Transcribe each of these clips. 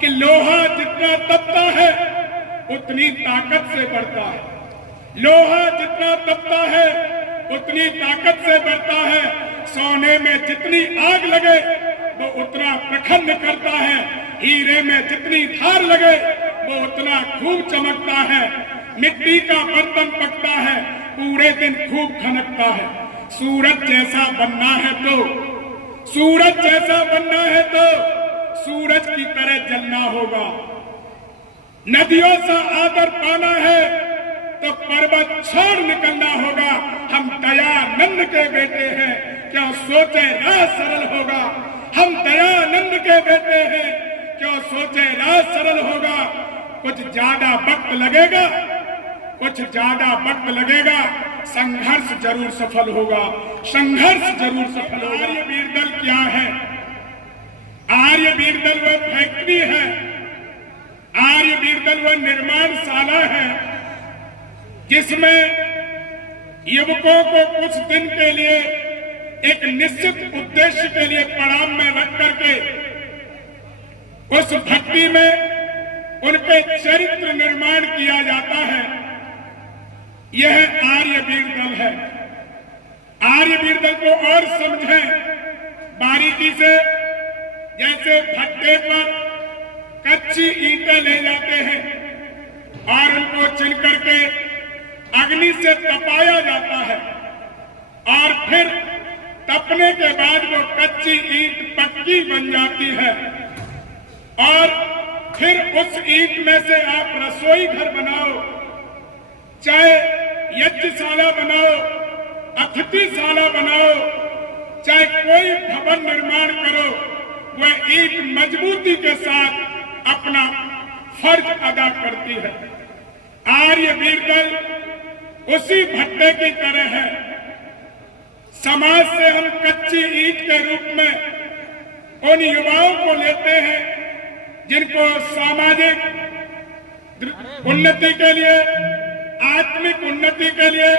कि लोहा जितना तपता है उतनी ताकत से बढ़ता है, लोहा जितना तपता है उतनी ताकत से बढ़ता है। सोने में जितनी आग लगे वो उतना प्रखंड करता है, हीरे में जितनी धार लगे वो उतना खूब चमकता है। मिट्टी का बर्तन पकता है, पूरे दिन खूब खनकता है। सूरज जैसा बनना है तो, सूरज जैसा बनना है तो सूरज की तरह जलना होगा। नदियों सा आदर पाना है तो पर्वत छोड़ निकलना होगा। हम दयानंद के बेटे हैं, क्यों सोचे राह सरल होगा। हम दयानंद के बेटे हैं, क्यों सोचे राह सरल होगा। कुछ ज्यादा वक्त लगेगा, कुछ ज्यादा वक्त लगेगा, संघर्ष जरूर सफल होगा, संघर्ष जरूर सफल होगा। आर्य वीरदल क्या है? आर्य वीरदल वो फैक्ट्री है, आर्य वीरदल वो निर्माणशाला है जिसमें युवकों को कुछ दिन के लिए एक निश्चित उद्देश्य के लिए पड़ाव में रख करके उस भट्टी में उनके चरित्र निर्माण किया जाता है। यह आर्य वीरदल है। आर्य वीरदल को और समझें बारीकी से। जैसे भट्टे पर कच्ची ईंटें ले जाते हैं और उनको चुन करके अग्नि से तपाया जाता है और फिर तपने के बाद वो कच्ची ईंट पक्की बन जाती है और फिर उस ईंट में से आप रसोई घर बनाओ, चाहे यज्ञशाला बनाओ, अतिथिशाला बनाओ, चाहे कोई भवन निर्माण करो, वह ईंट मजबूती के साथ अपना फर्ज अदा करती है। आर्य वीरदल उसी भट्टे की तरह है। समाज से हम कच्ची ईंट के रूप में उन युवाओं को लेते हैं जिनको सामाजिक उन्नति के लिए, आत्मिक उन्नति के लिए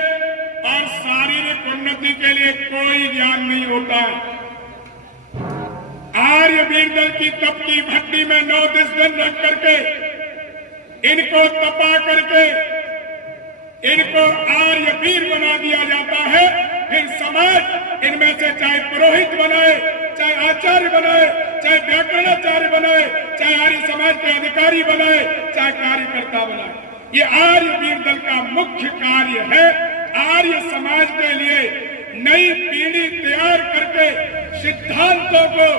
और शारीरिक उन्नति के लिए कोई ज्ञान नहीं होता है। आर्य वीरदल की तप की भट्टी में 9-10 दिन रख करके इनको तपा करके इनको आर्य वीर बना दिया जाता है। फिर समाज इनमें से चाहे पुरोहित बनाए, चाहे आचार्य बनाए, चाहे व्याकरणाचार्य बनाए, चाहे आर्य समाज के अधिकारी बनाए, चाहे कार्यकर्ता बनाए, ये आर्य वीरदल का मुख्य कार्य है। आर्य समाज के लिए नई पीढ़ी तैयार करके सिद्धांतों को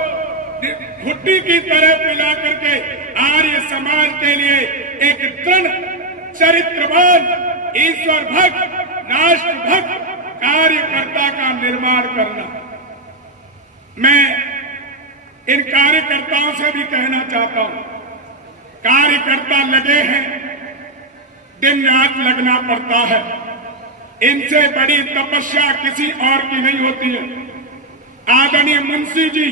भुट्टी की तरह पिला करके आर्य समाज के लिए एक दृढ़ चरित्रवान, ईश्वर भक्त, राष्ट्र भक्त कार्यकर्ता का निर्माण करना। मैं इन कार्यकर्ताओं से भी कहना चाहता हूं, कार्यकर्ता लगे हैं, दिन रात लगना पड़ता है। इनसे बड़ी तपस्या किसी और की नहीं होती है। आदरणीय मुंशी जी,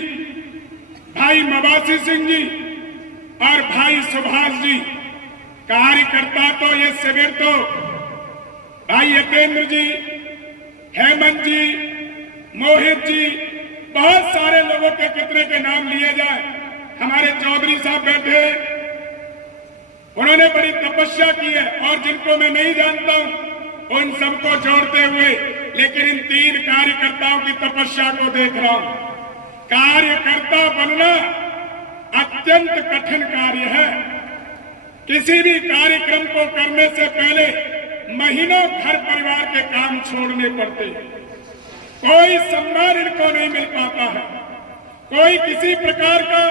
भाई मवासी सिंह जी और भाई सुभाष जी कार्यकर्ता तो ये शिविर तो भाई यतेंद्र जी, हेमंत जी, मोहित जी, बहुत सारे लोगों के कितने के नाम लिए जाए। हमारे चौधरी साहब बैठे, उन्होंने बड़ी तपस्या की है और जिनको मैं नहीं जानता हूं उन सबको जोड़ते हुए, लेकिन इन 3 कार्यकर्ताओं की तपस्या को देख रहा हूं। कार्यकर्ता बनना अत्यंत कठिन कार्य है। किसी भी कार्यक्रम को करने से पहले महीनों घर परिवार के काम छोड़ने पड़ते हैं। कोई सम्मान इनको नहीं मिल पाता है, कोई किसी प्रकार का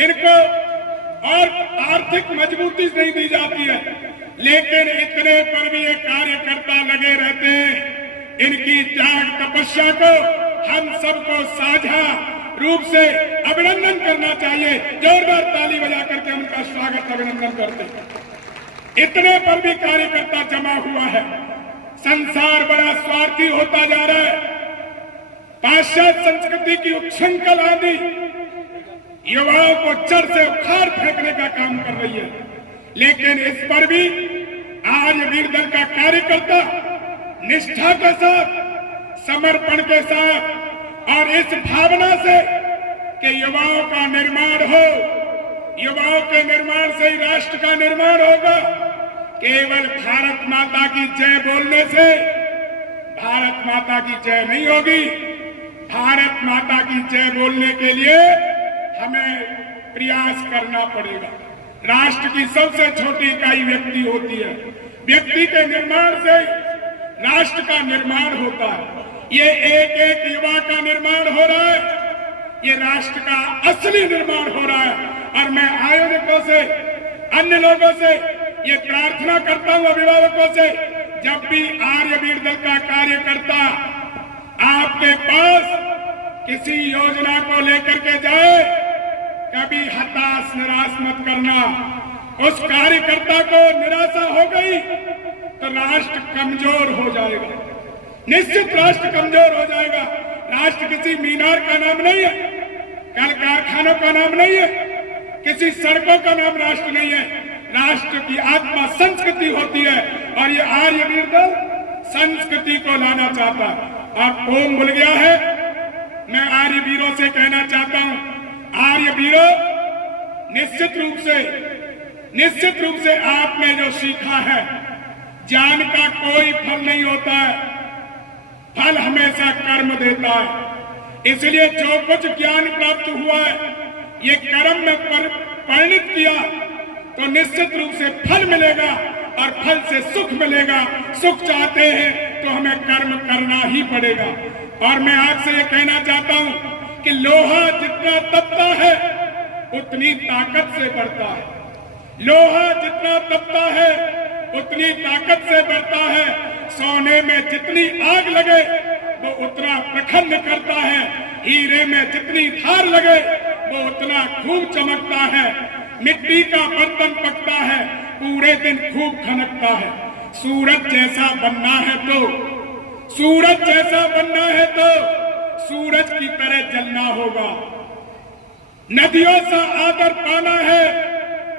इनको और आर्थिक मजबूती नहीं दी जाती है, लेकिन इतने पर भी ये कार्यकर्ता लगे रहते हैं। इनकी त्याग तपस्या को हम सबको साझा रूप से अभिनंदन करना चाहिए। जोरदार ताली बजा करके उनका स्वागत अभिनंदन करते हैं। इतने पर भी कार्यकर्ता जमा हुआ है। संसार बड़ा स्वार्थी होता जा रहा है। पाश्चात्य संस्कृति की उच्छृंखल आदि युवाओं को जड़ से उखाड़ फेंकने का काम कर रही है, लेकिन इस पर भी आर्य वीरदल का कार्यकर्ता निष्ठा के साथ, समर्पण के साथ और इस भावना से कि युवाओं का निर्माण हो, युवाओं के निर्माण से ही राष्ट्र का निर्माण होगा। केवल भारत माता की जय बोलने से भारत माता की जय नहीं होगी। भारत माता की जय बोलने के लिए हमें प्रयास करना पड़ेगा। राष्ट्र की सबसे छोटी इकाई व्यक्ति होती है। व्यक्ति के निर्माण से राष्ट्र का निर्माण होता है। ये एक एक युवा का निर्माण हो रहा है, ये राष्ट्र का असली निर्माण हो रहा है। और मैं आयोजकों से, अन्य लोगों से ये प्रार्थना करता हूं, अभिभावकों से, जब भी आर्यवीर दल का कार्यकर्ता आपके पास किसी योजना को लेकर के जाए, कभी हताश निराश मत करना। उस कार्यकर्ता को निराशा हो गई तो राष्ट्र कमजोर हो जाएगा, निश्चित राष्ट्र कमजोर हो जाएगा। राष्ट्र किसी मीनार का नाम नहीं है, कल कारखानों का नाम नहीं है, किसी सड़कों का नाम राष्ट्र नहीं है। राष्ट्र की आत्मा संस्कृति होती है और ये आर्यवीर दल संस्कृति को लाना चाहता है। और कौन भूल गया है? मैं आर्यवीरों से कहना चाहता हूं, आर्यवीरों, निश्चित रूप से आपने जो सीखा है, ज्ञान का कोई फल नहीं होता है, फल हमेशा कर्म देता है। इसलिए जो कुछ ज्ञान प्राप्त हुआ है, ये कर्म में परिणित किया तो निश्चित रूप से फल मिलेगा और फल से सुख मिलेगा। सुख चाहते हैं तो हमें कर्म करना ही पड़ेगा। और मैं आपसे ये कहना चाहता हूं कि लोहा जितना तपता है उतनी ताकत से बढ़ता है। लोहा जितना तपता है उतनी ताकत से बढ़ता है। सोने में जितनी आग लगे वो उतना प्रखंड करता है। हीरे में जितनी धार लगे वो उतना खूब चमकता है। मिट्टी का बर्तन पकता है, पूरे दिन खूब खनकता है। सूरज जैसा बनना है तो सूरज की तरह जलना होगा। नदियों सा आदर पाना है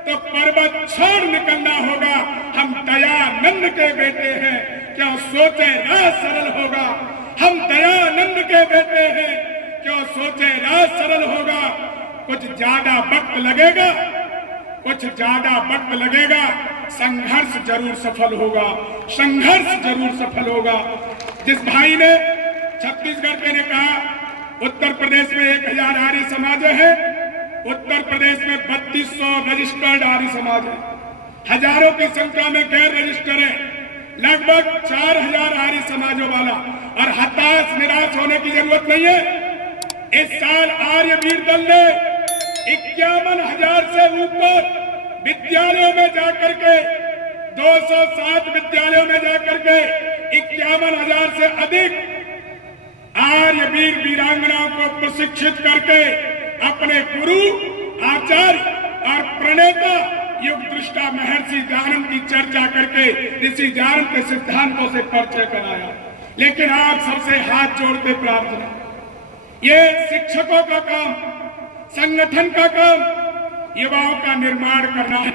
तो पर्वत छोड़ निकलना होगा। हम दयानंद के बेटे हैं, क्या सोचे राह सरल होगा। हम दयानंद के बेटे हैं, क्यों सोचे राह सरल होगा। कुछ ज्यादा वक्त लगेगा, संघर्ष जरूर सफल होगा। जिस भाई ने छत्तीसगढ़ के ने कहा उत्तर प्रदेश में 1000 आर्य समाज है, उत्तर प्रदेश में 3200 रजिस्टर्ड आर्य समाज है, हजारों की संख्या में गैर रजिस्टर है, लगभग 4000 आर्य समाजों वाला। और हताश निराश होने की जरूरत नहीं है। इस साल आर्यवीर दल ने 51,000 से ऊपर विद्यालयों में जाकर के 207 विद्यालयों में जाकर के 51,000 से अधिक आर्यवीर वीरांगनाओं को प्रशिक्षित करके अपने गुरु, आचार्य और प्रणेता युग दृष्टा महर्षि दयानंद की चर्चा करके ऋषि दयानंद के सिद्धांतों से परिचय कराया। लेकिन आप सबसे हाथ जोड़ते प्रार्थना, ये शिक्षकों का काम, संगठन का काम, युवाओं का निर्माण करना है।